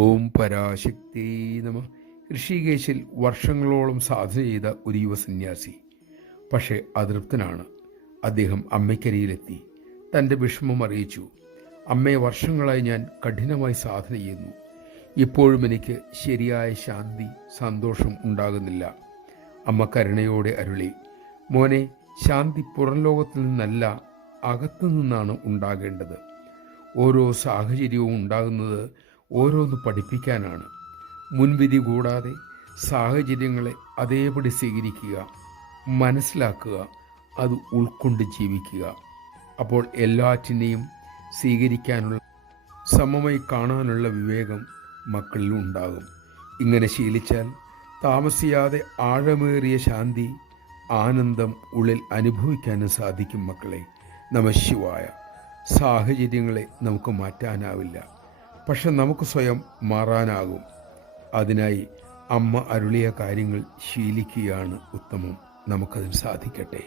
ഓം പരാശക്തി നമ. ഋഷികേശിൽ വർഷങ്ങളോളം സാധന ചെയ്ത ഒരു യുവസന്യാസി പക്ഷേ അതൃപ്തനാണ്. അദ്ദേഹം അമ്മയ്ക്കരിയിലെത്തി തൻ്റെ വിഷമം അറിയിച്ചു. അമ്മയെ, വർഷങ്ങളായി ഞാൻ കഠിനമായി സാധന ചെയ്യുന്നു. ഇപ്പോഴും എനിക്ക് ശരിയായ ശാന്തി, സന്തോഷം ഉണ്ടാകുന്നില്ല. അമ്മ കരുണയോടെ അരുളി, മോനെ, ശാന്തി പുറം ലോകത്തിൽ നിന്നല്ല, അകത്തു നിന്നാണ് ഉണ്ടാകേണ്ടത്. ഓരോ സാഹചര്യവും ഉണ്ടാകുന്നത് ഓരോന്ന് പഠിപ്പിക്കാനാണ്. മുൻവിധി കൂടാതെ സാഹചര്യങ്ങളെ അതേപടി സ്വീകരിക്കുക, മനസ്സിലാക്കുക, അത് ഉൾക്കൊണ്ട് ജീവിക്കുക. അപ്പോൾ എല്ലാറ്റിനെയും സ്വീകരിക്കാനുള്ള, സമമായി കാണാനുള്ള വിവേകം മക്കളിൽ ഉണ്ടാകും. ഇങ്ങനെ ശീലിച്ചാൽ താമസിയാതെ ആഴമേറിയ ശാന്തി, ആനന്ദം ഉള്ളിൽ അനുഭവിക്കാനും സാധിക്കും. മക്കളെ, നമഃശിവായ. സാഹചര്യങ്ങളെ നമുക്ക് മാറ്റാനാവില്ല, പക്ഷെ നമുക്ക് സ്വയം മാറാനാകും. അതിനായി അമ്മ അരുളിയ കാര്യങ്ങൾ ശീലിക്കുകയാണ് ഉത്തമം. നമുക്കതിന് സാധിക്കട്ടെ.